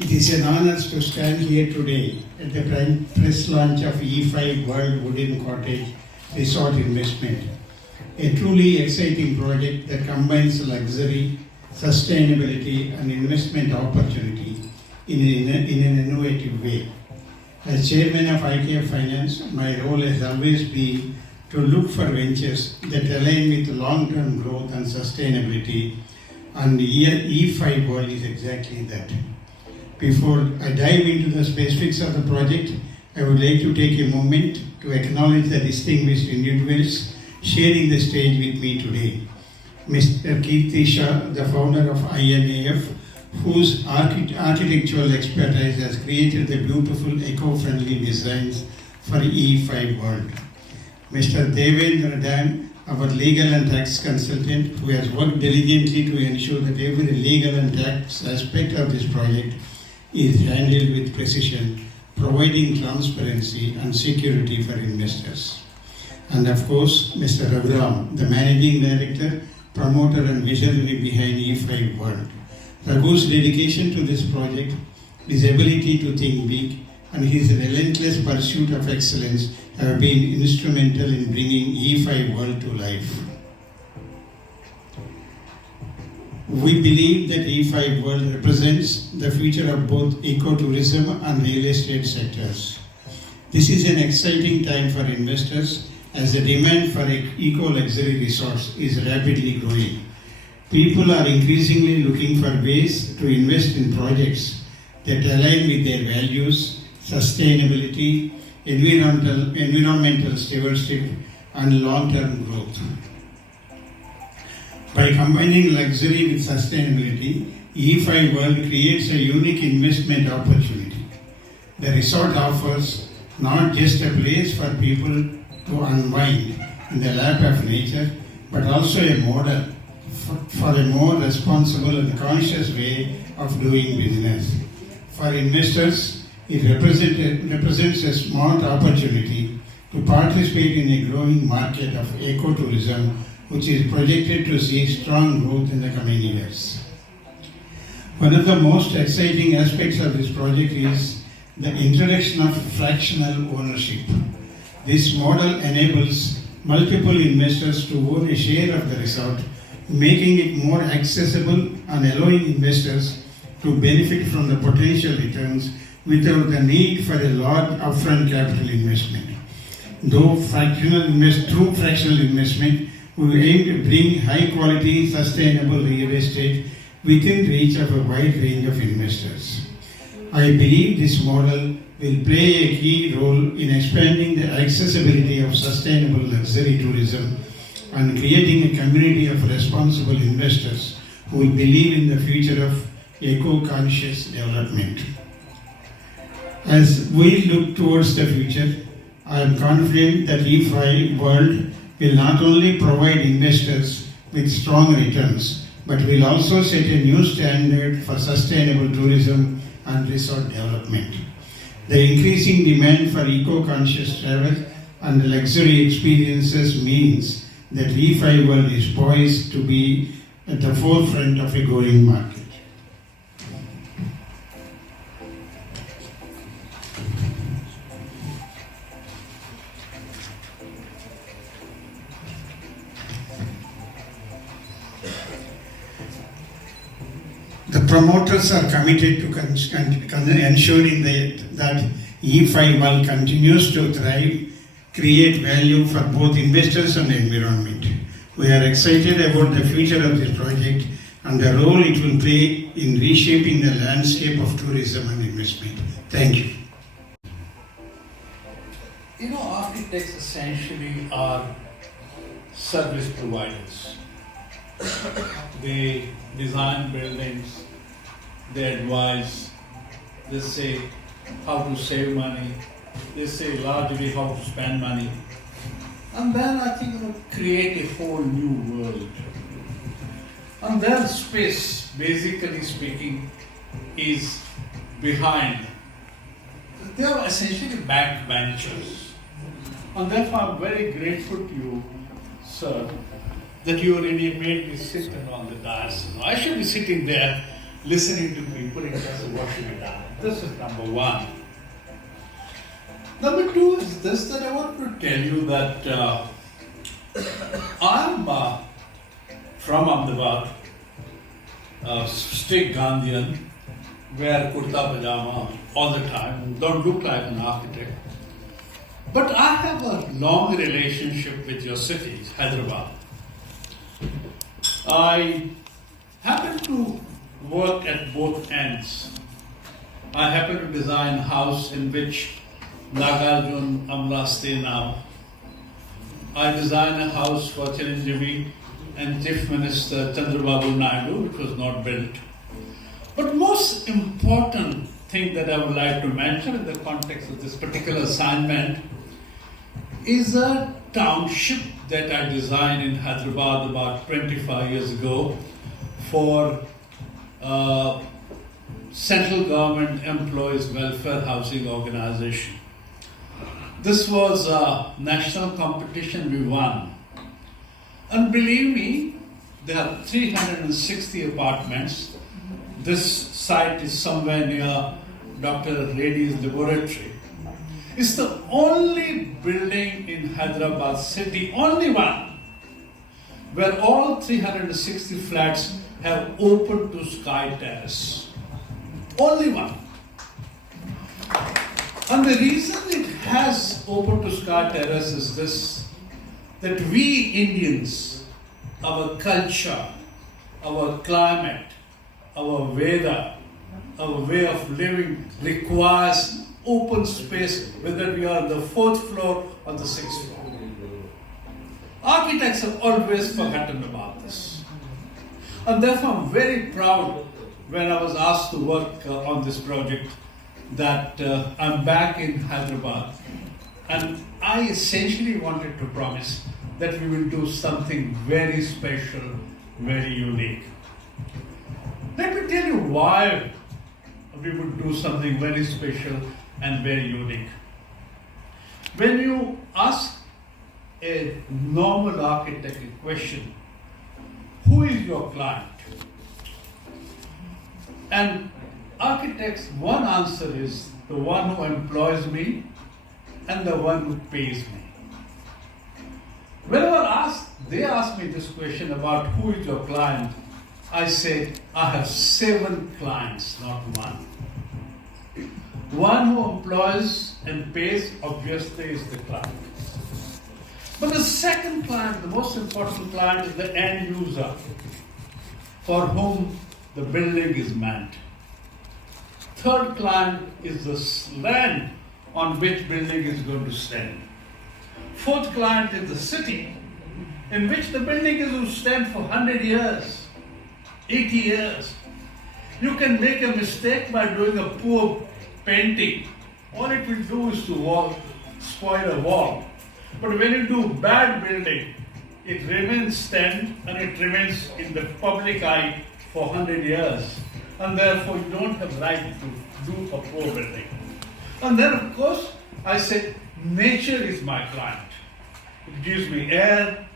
It is an honor to stand here today at the press launch of E5 Wooden Cottage Resort Investment, a truly exciting project that combines luxury, sustainability and investment opportunity in an innovative way. As chairman of IKF Finance, my role has always been to look for ventures that align with long-term growth and sustainability, and E5 World is exactly that. Before I dive into the specifics of the project, I would like to take a moment to acknowledge the distinguished individuals sharing the stage with me today. Mr. Kirti Shah, the founder of INAF, whose architectural expertise has created the beautiful eco-friendly designs for E5 World. Mr. Devendra Dan, our legal and tax consultant, who has worked diligently to ensure that every legal and tax aspect of this project is handled with precision, providing transparency and security for investors. And of course, Mr. Raghuram, the managing director, promoter and visionary behind E5 World. Raghu's dedication to this project, his ability to think big, and his relentless pursuit of excellence have been instrumental in bringing E5 World to life. We believe that E5 World represents the future of both ecotourism and real estate sectors. This is an exciting time for investors as the demand for eco-luxury resorts is rapidly growing. People are increasingly looking for ways to invest in projects that align with their values, sustainability, environmental stewardship, and long-term growth. By combining luxury with sustainability, E5 World creates a unique investment opportunity. The resort offers not just a place for people to unwind in the lap of nature, but also a model for a more responsible and conscious way of doing business. For investors, it represents a smart opportunity to participate in a growing market of ecotourism, which is projected to see strong growth in the coming years. One of the most exciting aspects of this project is the introduction of fractional ownership. This model enables multiple investors to own a share of the resort, making it more accessible and allowing investors to benefit from the potential returns without the need for a large upfront capital investment. Through fractional investment, we aim to bring high-quality, sustainable real estate within reach of a wide range of investors. I believe this model will play a key role in expanding the accessibility of sustainable luxury tourism and creating a community of responsible investors who will believe in the future of eco-conscious development. As we look towards the future, I am confident that E5 World will not only provide investors with strong returns, but will also set a new standard for sustainable tourism and resort development. The increasing demand for eco-conscious travel and luxury experiences means that E5 World is poised to be at the forefront of a growing market. The promoters are committed to ensuring that E5 World continues to thrive, create value for both investors and the environment. We are excited about the future of this project and the role it will play in reshaping the landscape of tourism and investment. Thank you. You know, architects essentially are service providers. They design buildings, they advise, they say how to save money, they say largely how to spend money. And then I think create a whole new world. And their space, basically speaking, is behind. They are essentially backbenchers. And therefore I'm very grateful to you, sir, that you already made me sit on the dais. I should be sitting there listening to people in terms of what should be done. This is number one. Number two is this, that I want to tell you that I'm from Ahmedabad, strict Gandhian, wear kurta pajama all the time, don't look like an architect. But I have a long relationship with your city, Hyderabad. I happen to work at both ends. I happen to design a house in which Nagarjun Amla stay now. I designed a house for Chiranjeevi and Chief Minister Chandrababu Naidu, which was not built. But most important thing that I would like to mention in the context of this particular assignment is a township that I designed in Hyderabad about 25 years ago for Central Government Employees Welfare Housing Organization. This was a national competition we won. And believe me, there are 360 apartments. This site is somewhere near Dr. Reddy's laboratory. It's the only building in Hyderabad city, only one, where all 360 flats have open to sky terrace. Only one. And the reason it has open to sky terrace is this, that we Indians, our culture, our climate, our weather, our way of living requires open space, whether we are on the 4th floor or the 6th floor. Architects have always forgotten about this. And therefore I'm very proud when I was asked to work on this project that I'm back in Hyderabad. And I essentially wanted to promise that we will do something very special, very unique. Let me tell you why we would do something very special and very unique. When you ask a normal architect a question, who is your client? And architects, one answer is the one who employs me and the one who pays me. Whenever they ask me this question about who is your client, I say, I have 7 clients, not one. One who employs and pays, obviously, is the client. But the second client, the most important client, is the end user, for whom the building is meant. Third client is the land on which building is going to stand. Fourth client is the city in which the building is going to stand for 100 years, 80 years. You can make a mistake by doing a poor painting. All it will do is to spoil a wall. But when you do bad building, it remains stand and it remains in the public eye for 100 years. And therefore you don't have right to do a poor building. And then of course I said nature is my client. It gives me air,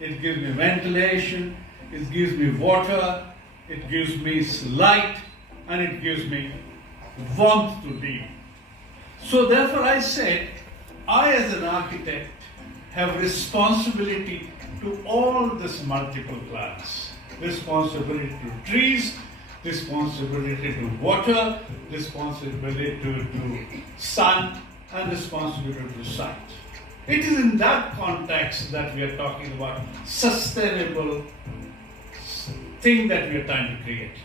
it gives me ventilation, it gives me water, it gives me light, and it gives me warmth to live. So therefore I said, I as an architect have responsibility to all these multiple clients. Responsibility to trees, responsibility to water, responsibility to sun, and responsibility to site. It is in that context that we are talking about sustainable thing that we are trying to create.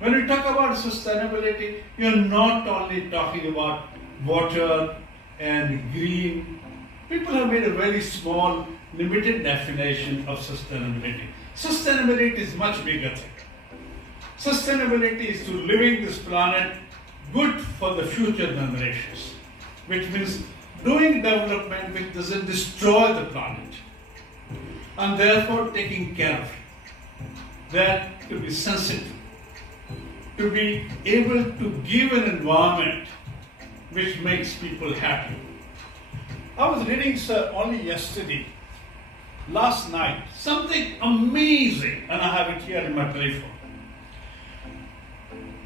When we talk about sustainability, you are not only talking about water and green. People have made a very small, limited definition of sustainability. Sustainability is much bigger thing. Sustainability is to living this planet good for the future generations, which means doing development which doesn't destroy the planet, and therefore taking care of it. That to be sensitive, to be able to give an environment which makes people happy. I was reading, sir, only yesterday, last night, something amazing, and I have it here in my telephone.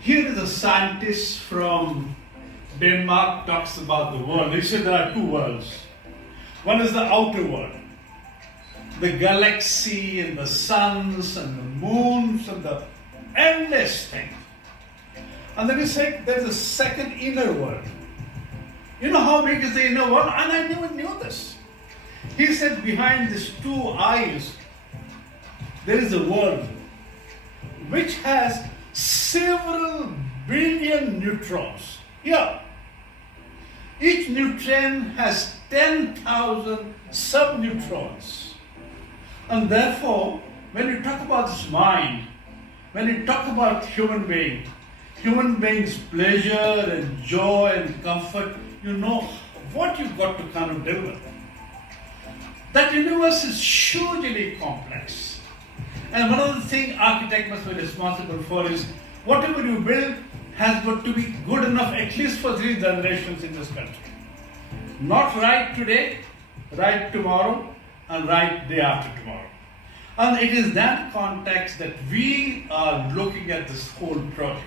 Here is a scientist from Denmark talks about the world. He said there are two worlds. One is the outer world, the galaxy and the suns and the moons and the endless thing. And then he said there's a second inner world. You know how big is the inner world? And I never knew this. He said behind these two eyes, there is a world which has several billion neutrons. Yeah. Each neutron has 10,000 subneutrons. And therefore, when you talk about this mind, when you talk about human beings' pleasure and joy and comfort, you know what you've got to kind of deal with. That universe is hugely complex. And one of the things architect must be responsible for is whatever you build has got to be good enough at least for 3 generations in this country. Not right today, right tomorrow, and right day after tomorrow. And it is that context that we are looking at this whole project.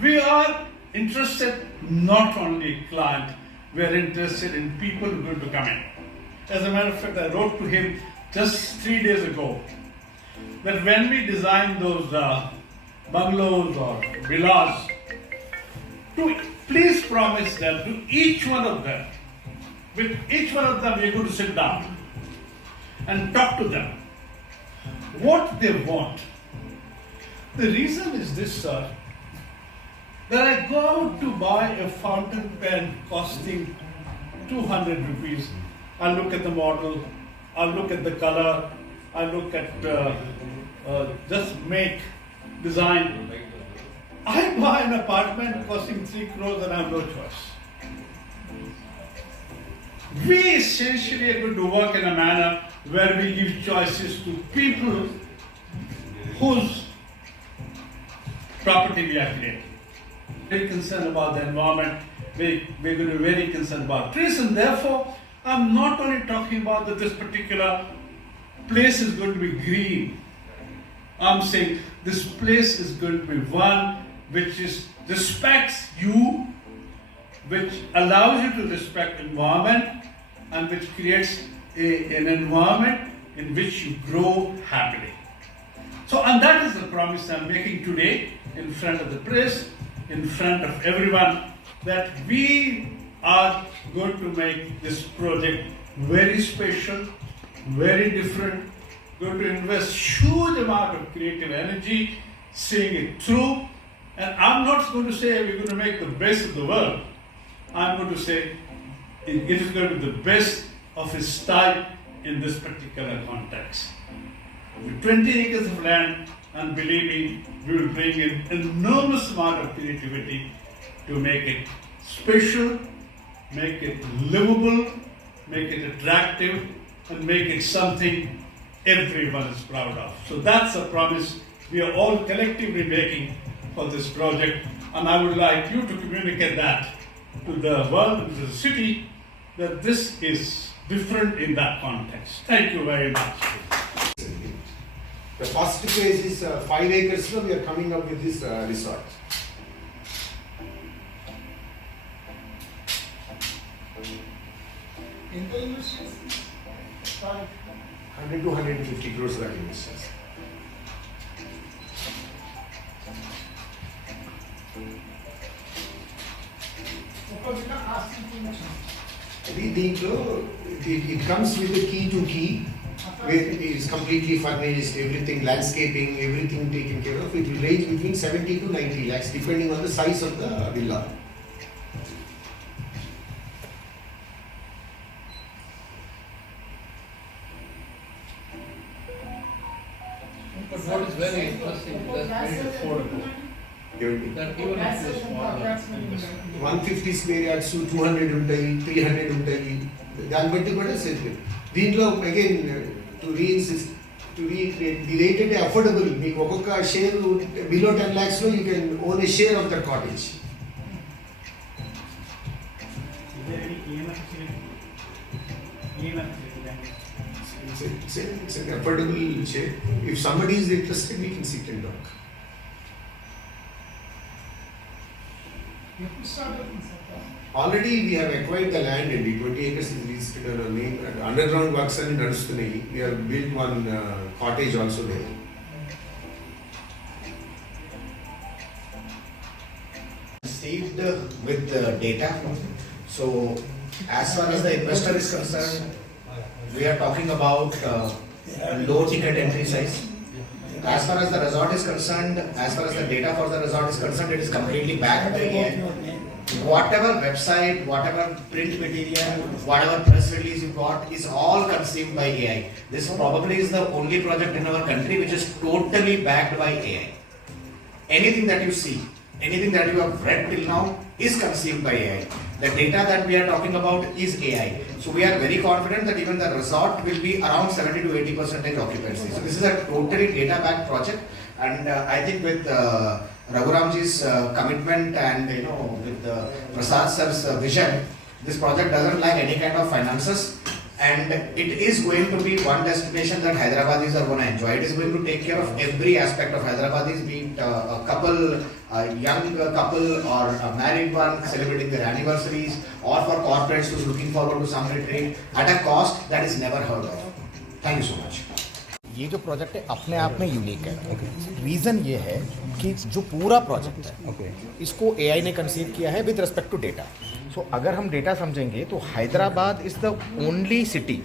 We are interested not only client, we are interested in people who are going to come in. As a matter of fact, I wrote to him just 3 days ago that when we design those bungalows or villas, to please promise them to each one of them, with each one of them we are going to sit down and talk to them what they want. The reason is this, sir, that I go out to buy a fountain pen costing 200 rupees. I look at the model, I look at the color, I look at just make, design. I buy an apartment costing 3 crores and I have no choice. We essentially are going to work in a manner where we give choices to people whose property we are creating. Very concerned about the environment, we're going to be very concerned about trees, and therefore I'm not only talking about that this particular place is going to be green. I'm saying this place is going to be one which respects you, which allows you to respect environment, and which creates an environment in which you grow happily. So, and that is the promise I'm making today in front of the press, in front of everyone, that we are going to make this project very special, very different, going to invest huge amount of creative energy, seeing it through. And I'm not going to say we're going to make the best of the world. I'm going to say it is going to be the best of its type in this particular context. With 20 acres of land, and believe me, we will bring in enormous amount of creativity to make it special, make it livable, make it attractive, and make it something everyone is proud of. So that's a promise we are all collectively making for this project, and I would like you to communicate that to the world, to the city, that this is different in that context. Thank you very much. The first phase is 5 acres, so we are coming up with this resort. In the investors? 100 to 150 crores are investors. It comes with a key to key, where it is completely furnished, everything, landscaping, everything taken care of. It will range between 70 to 90 lakhs depending on the size of the villa. But what is very interesting, that's very affordable. That even if you're smaller investment. 150 square yards 200 ఉంటాయి 300 ఉంటాయి దాన్ని బట్టి కూడా set దీంట్లో again to reinvest to recreate the rate అంటే affordable మీకు ఒక్కొక్క share below 10 lakhs లో you can own a share of that cottage it's an affordable share. If somebody is interested, we can sit and talk. Already we have acquired the land and the 20 acres is registered on our name. And underground works and nadustunayi. We have built one cottage also there. Received with data. So as far as the investor is concerned, we are talking about low ticket entry size. As far as the resort is concerned, as far as the data for the resort is concerned, it is completely backed by AI. Whatever website, whatever print material, whatever press release you got is all consumed by AI. This probably is the only project in our country which is totally backed by AI. Anything that you see, anything that you have read till now is consumed by AI. The data that we are talking about is AI. So we are very confident that even the resort will be around 70 to 80% occupancy. So this is a totally data-backed project, and I think with Raghuramji's commitment and with Prasad sir's vision, this project doesn't lack any kind of finances. And it is going to be one destination that Hyderabadis are going to enjoy. It is going to take care of every aspect of Hyderabadis, be it a couple, a young couple, or a married one celebrating their anniversaries, or for corporates who's looking forward to some retreat at a cost that is never heard of. Thank you so much. ये जो project है अपने आप में unique है. Reason ये है कि जो पूरा प्रोजेक्ट है इसको एआई ने कंसीव किया है with respect to data. So अगर हम डेटा समझेंगे तो Hyderabad is the only city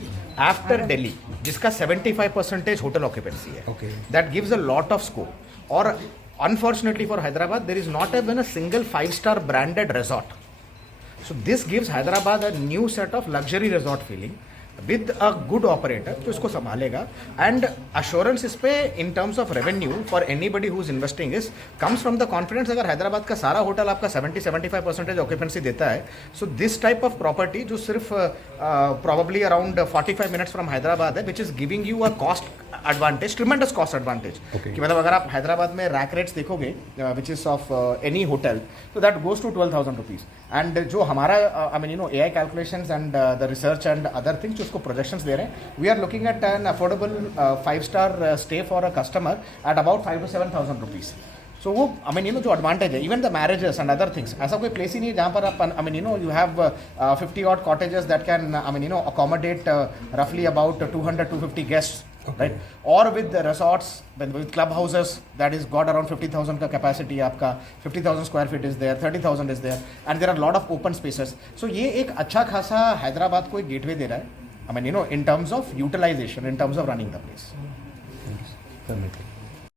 after Delhi जिसका 75% होटल ऑक्यूपेंसी है. That gives a lot of scope. और unfortunately for Hyderabad there is not even a single 5-star branded resort. So this gives Hyderabad a new set of luxury resort feeling with a good operator जो इसको संभालेगा. And assurance इस पे in terms of revenue for anybody who is investing is comes from the confidence. अगर हैदराबाद का सारा hotel आपका 70-75% occupancy देता है, so this type of property जो सिर्फ probably around 45 minutes from Hyderabad है, which is giving you a cost advantage, tremendous cost advantage. कि मतलब अगर आप हैदराबाद में रैक रेट्स देखोगे which is of any hotel, तो that goes to 12,000 rupees. And जो हमारा I mean AI calculations and the research and other things उसको प्रोजेक्शंस दे रहे हैं, we are looking eight N affordable 5-star stay for a customer at about 5,000 to 7,000 rupees. So वो I mean जो advantage है, even the marriages and other things, ऐसा कोई place ही नहीं है जहाँ पर आप I mean you have 50 odd cottages that can I mean accommodate roughly about 200-250 guests. Right, or with the resorts, with clubhouses that is got around 50,000 का capacity, आपका 50,000 square feet is there, 30,000 is there, and there are lot of open spaces. So ये एक अच्छा खासा हैदराबाद को एक gateway दे रहा है, I mean in terms of utilization, in terms of running the place.